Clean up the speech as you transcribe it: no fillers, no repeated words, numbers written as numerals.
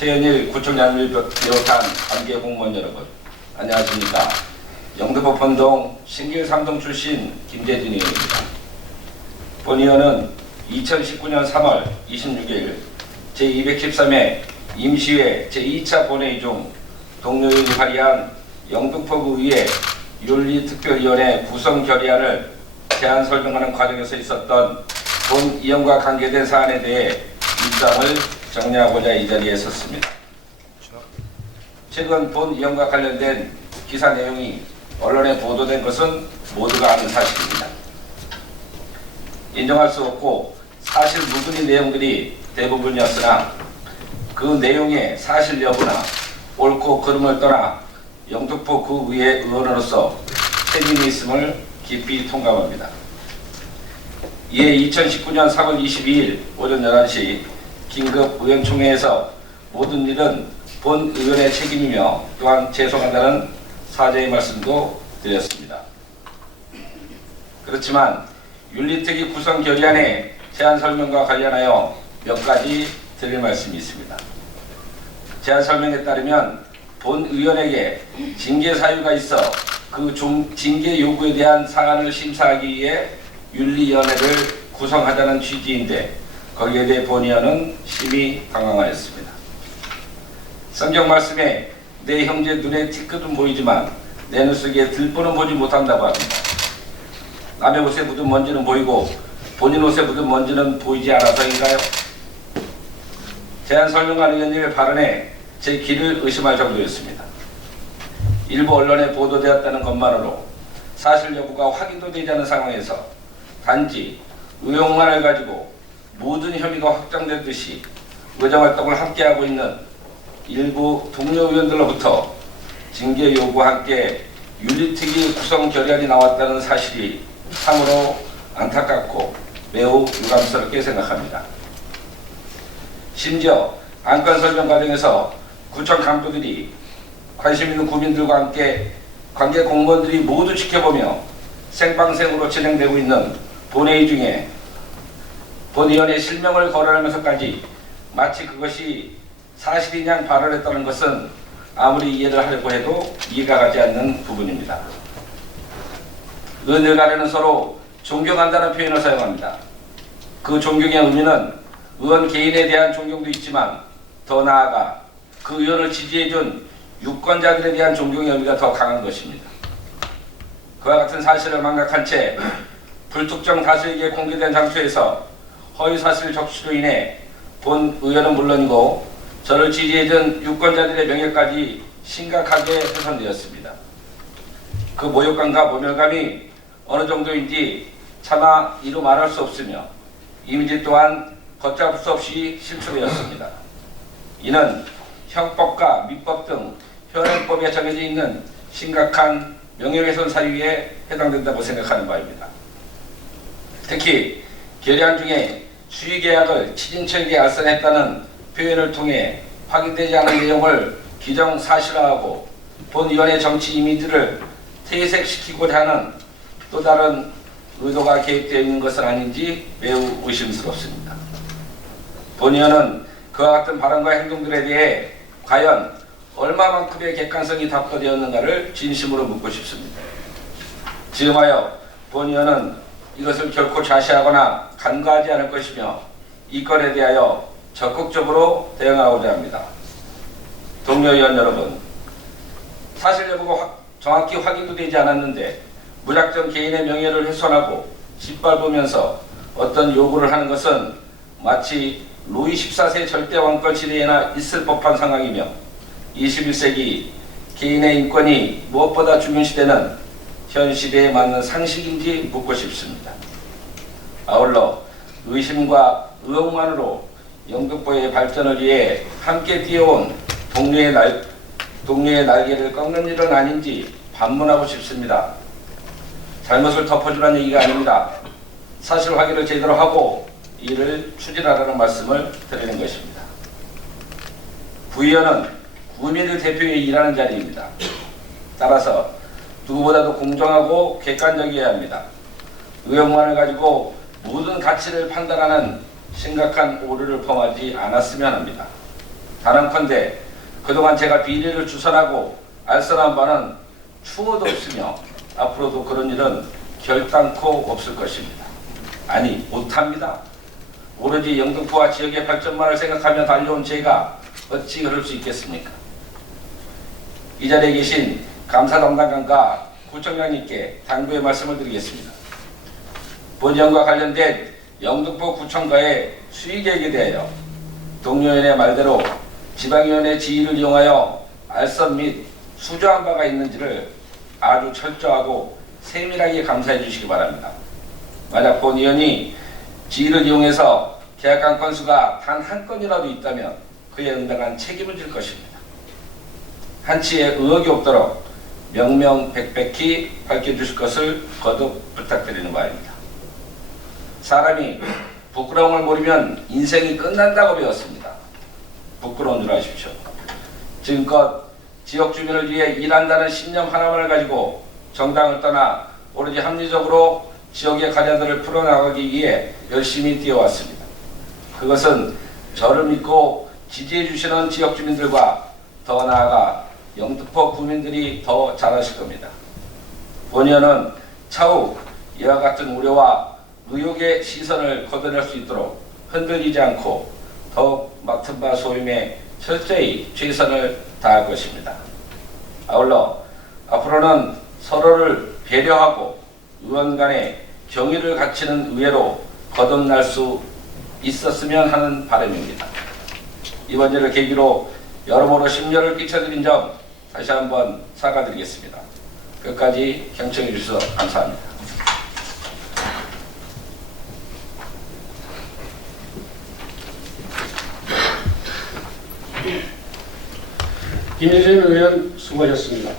최현일 구청장을 비롯한 관계 공무원 여러분, 안녕하십니까. 영등포 본동 신길 3동 출신 김재진 의원입니다. 본 의원은 2019년 3월 26일 제213회 임시회 제2차 본회의 중 동료의원이 발의한 영등포구의회 윤리특별위원회 구성 결의안을 제안 설명하는 과정에서 있었던 본 의원과 관계된 사안에 대해 입장을 정리하고자 이 자리에 섰습니다. 최근 본 의원과 관련된 기사 내용이 언론에 보도된 것은 모두가 아는 사실입니다. 인정할 수 없고 사실 무근인 내용들이 대부분이었으나 그 내용의 사실 여부나 옳고 그름을 떠나 영등포 구의회 의원으로서 책임이 있음을 깊이 통감합니다. 이에 2019년 3월 22일 오전 11시 긴급 의원총회에서 모든 일은 본 의원의 책임이며 또한 죄송하다는 사죄의 말씀도 드렸습니다. 그렇지만 윤리특위 구성 결의안의 제안 설명과 관련하여 몇 가지 드릴 말씀이 있습니다. 제안 설명에 따르면 본 의원에게 징계 사유가 있어 그 징계 요구에 대한 사안을 심사하기 위해 윤리위원회를 구성하자는 취지인데 거기에 대해 본 의원은 심히 당황하였습니다. 성경 말씀에 내 형제 눈에 티끌은 보이지만 내 눈 속에 들보는 보지 못한다고 합니다. 남의 옷에 묻은 먼지는 보이고 본인 옷에 묻은 먼지는 보이지 않아서인가요? 제안 설명한 의원님의 발언에 제 귀를 의심할 정도였습니다. 일부 언론에 보도되었다는 것만으로 사실 여부가 확인도 되지 않은 상황에서 단지 의혹만을 가지고 모든 혐의가 확정되듯이 의정활동을 함께하고 있는 일부 동료 의원들로부터 징계 요구와 함께 윤리특위 구성 결의안이 나왔다는 사실이 참으로 안타깝고 매우 유감스럽게 생각합니다. 심지어 안건 설명 과정에서 구청 간부들이 관심 있는 구민들과 함께 관계 공무원들이 모두 지켜보며 생방송으로 진행되고 있는 본회의 중에 본 의원의 실명을 거론하면서까지 마치 그것이 사실인 양 발언했다는 것은 아무리 이해를 하려고 해도 이해가 가지 않는 부분입니다. 의원들 간에는 서로 존경한다는 표현을 사용합니다. 그 존경의 의미는 의원 개인에 대한 존경도 있지만 더 나아가 그 의원을 지지해준 유권자들에 대한 존경의 의미가 더 강한 것입니다. 그와 같은 사실을 망각한 채 불특정 다수에게 공개된 장소에서 허위사실 적시로 인해 본 의원은 물론이고 저를 지지해준 유권자들의 명예까지 심각하게 훼손되었습니다. 그 모욕감과 모멸감이 어느 정도인지 차마 이루 말할 수 없으며 이미지 또한 걷잡을 수 없이 실추되었습니다. 이는 형법과 민법 등 현행법에 정해져 있는 심각한 명예훼손 사유에 해당된다고 생각하는 바입니다. 특히 결의안 중에 수의계약을 친인척에게 알선했다는 표현을 통해 확인되지 않은 내용을 기정사실화하고 본 의원의 정치 이미지를 퇴색시키고자 하는 또 다른 의도가 개입되어 있는 것은 아닌지 매우 의심스럽습니다. 본 의원은 그와 같은 발언과 행동들에 대해 과연 얼마만큼의 객관성이 답보되었는가를 진심으로 묻고 싶습니다. 지음하여 본 의원은 이것을 결코 좌시하거나 간과하지 않을 것이며 이 건에 대하여 적극적으로 대응하고자 합니다. 동료 의원 여러분, 사실 여부가 정확히 확인도 되지 않았는데 무작정 개인의 명예를 훼손하고 짓밟으면서 어떤 요구를 하는 것은 마치 루이 14세 절대왕권 시대에나 있을 법한 상황이며 21세기 개인의 인권이 무엇보다 중요한 시대는 현 시대에 맞는 상식인지 묻고 싶습니다. 아울러 의심과 의혹만으로 영등포의 발전을 위해 함께 뛰어온 동료의 날개를 꺾는 일은 아닌지 반문하고 싶습니다. 잘못을 덮어주라는 얘기가 아닙니다. 사실 확인을 제대로 하고 이를 추진하라는 말씀을 드리는 것입니다. 부의원은 구민을 대표해 일하는 자리입니다. 따라서 누구보다도 공정하고 객관적이어야 합니다. 의혹만을 가지고 모든 가치를 판단하는 심각한 오류를 범하지 않았으면 합니다. 단언컨대 그동안 제가 비리를 주선하고 알선한 바는 추호도 없으며 앞으로도 그런 일은 결단코 없을 것입니다. 아니, 못합니다. 오로지 영등포와 지역의 발전만을 생각하며 달려온 제가 어찌 그럴 수 있겠습니까? 이 자리에 계신 감사 담당관과 구청장님께 당부의 말씀을 드리겠습니다. 본의원과 관련된 영등포 구청과의 수의계획에 대하여 동료위원의 말대로 지방위원회 지위를 이용하여 알선 및 수조한 바가 있는지를 아주 철저하고 세밀하게 감사해 주시기 바랍니다. 만약 본 의원이 지위를 이용해서 계약한 건수가 단 한 건이라도 있다면 그에 응당한 책임을 질 것입니다. 한치의 의혹이 없도록 명명백백히 밝혀주실 것을 거듭 부탁드리는 바입니다. 사람이 부끄러움을 모르면 인생이 끝난다고 배웠습니다. 부끄러운 줄 아십시오. 지금껏 지역 주민을 위해 일한다는 신념 하나만을 가지고 정당을 떠나 오로지 합리적으로 지역의 가자들을 풀어나가기 위해 열심히 뛰어왔습니다. 그것은 저를 믿고 지지해 주시는 지역 주민들과 더 나아가 영등포 구민들이 더 잘하실 겁니다. 본의원은 차후 이와 같은 우려와 의혹의 시선을 걷어낼 수 있도록 흔들리지 않고 더욱 맡은 바 소임에 철저히 최선을 다할 것입니다. 아울러 앞으로는 서로를 배려하고 의원 간의 정의를 갖추는 의회로 거듭날 수 있었으면 하는 바람입니다. 이번 일을 계기로 여러모로 심려를 끼쳐드린 점 다시 한번 사과드리겠습니다. 끝까지 경청해 주셔서 감사합니다. 김혜진 의원 수고하셨습니다.